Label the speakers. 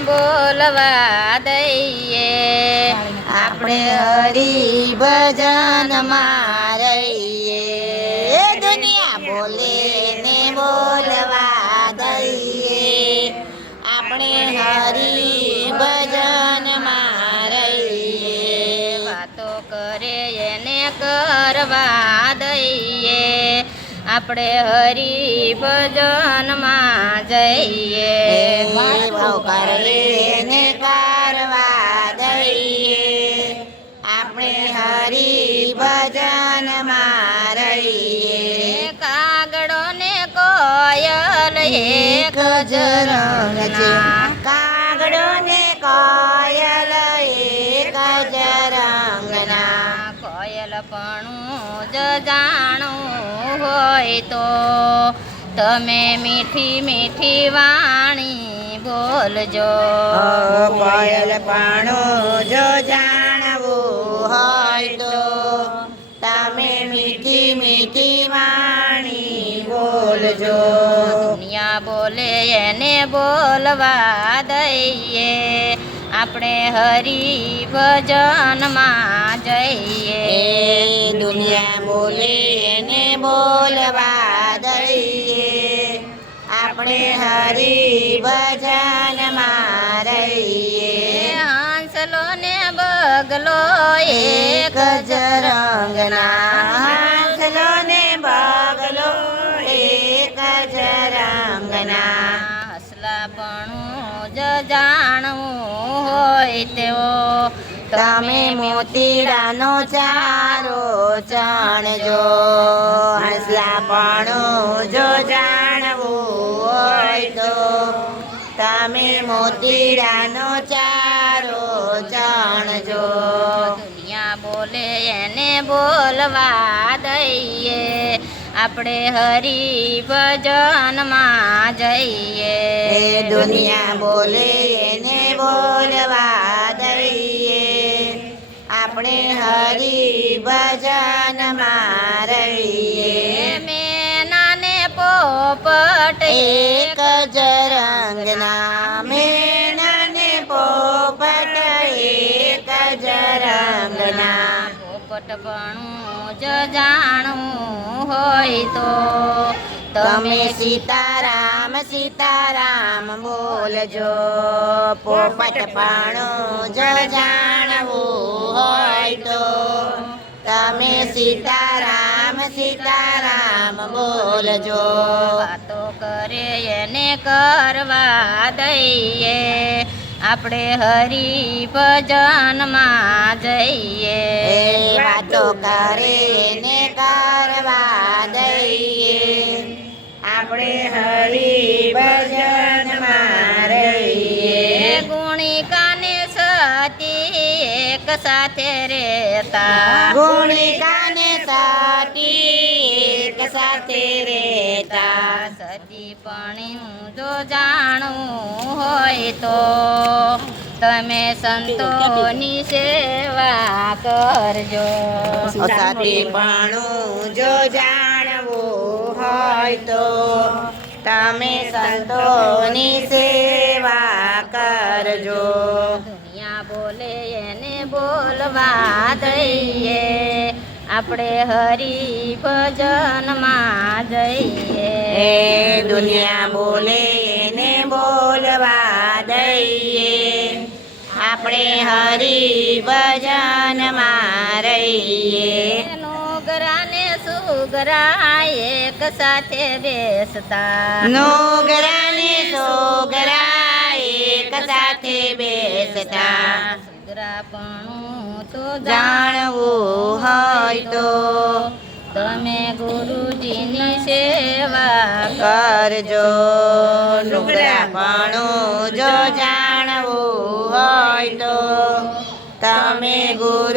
Speaker 1: બોલવા દઈએ.
Speaker 2: આપણે હરી આપણે હરી
Speaker 1: ભજનમાં જઈએ
Speaker 2: વાતો કરે કરવા દઈએ. આપણે હરી ભજન રહીએ.
Speaker 1: કાગડો ને કોયલ એક જ
Speaker 2: કોયલ જ
Speaker 1: જાણું હોય તો. તમે મીઠી મીઠી વાણી બોલજો.
Speaker 2: કોયલ પાણું જો જાણવું હોય તો. તમે મીઠી મીઠી વાણી બોલજો.
Speaker 1: દુનિયા બોલે એને બોલવા દઈએ. આપણે હરી ભજનમાં જઈએ
Speaker 2: દુનિયા બોલે ને બોલવા દઈએ. આપણે હરી ભજનમાં રહીએ
Speaker 1: હાંસલો ને બગલો
Speaker 2: એક જ રંગના. હાંસલો ને બગલો એક જ રંગના.
Speaker 1: હોય તેઓ
Speaker 2: તમે મોતીડાનો ચારો ચણજો હસલાપણું જો જાણવું હોય તો. તમે મોતીડાનો ચારો જાણજો.
Speaker 1: દુનિયા બોલે એને બોલવા દઈએ આપણે હરી ભજનમાં જઈએ
Speaker 2: દુનિયા બોલે આપણે હરી ભજનમાં રહીએ
Speaker 1: મેનાને પોપટ
Speaker 2: એક જ રંગના મેનાને પોપટ એક જ રંગના
Speaker 1: પોપટ પણ જ જાણું હોય તો.
Speaker 2: તમે સીતારામ સીતારામ બોલજો. પોપટ પાણું જ જાણવું હોય તો. તમે સીતારામ સીતારામ બોલજો.
Speaker 1: વાતો કરે એને કરવા દઈએ. આપણે હરી ભજનમાં જઈએ
Speaker 2: વાતો કરે ને કરવા આપણે હરી ભજનમાં રહીએ
Speaker 1: ગુણિકાને સતી એક સાથે રેતા
Speaker 2: ગુણિકાને સતી એક સાથે રેતા
Speaker 1: સતી પણ જો જાણું હોય તો તમે સંતોની સેવા કરજો.
Speaker 2: સતીપણું જો જાણવું હોય તો તમે સંતોની સેવા કરજો.
Speaker 1: દુનિયા બોલે એને બોલવા દઈએ. આપણે હરી ભજનમાં જઈએ.
Speaker 2: એ દુનિયા બોલે ને બોલવા દઈએ. આપણે હરી ભજનમાં રહીએ
Speaker 1: સોગરા એક સાથે બેસતા.
Speaker 2: નોગરા ને સોગરા એક સાથે બેસતા.
Speaker 1: સોગરાપણું તો
Speaker 2: જાણવું હોય તો
Speaker 1: તમે ગુરુજીની સેવા
Speaker 2: કરજો. નુગરાપણું જો જાણવું હોય તો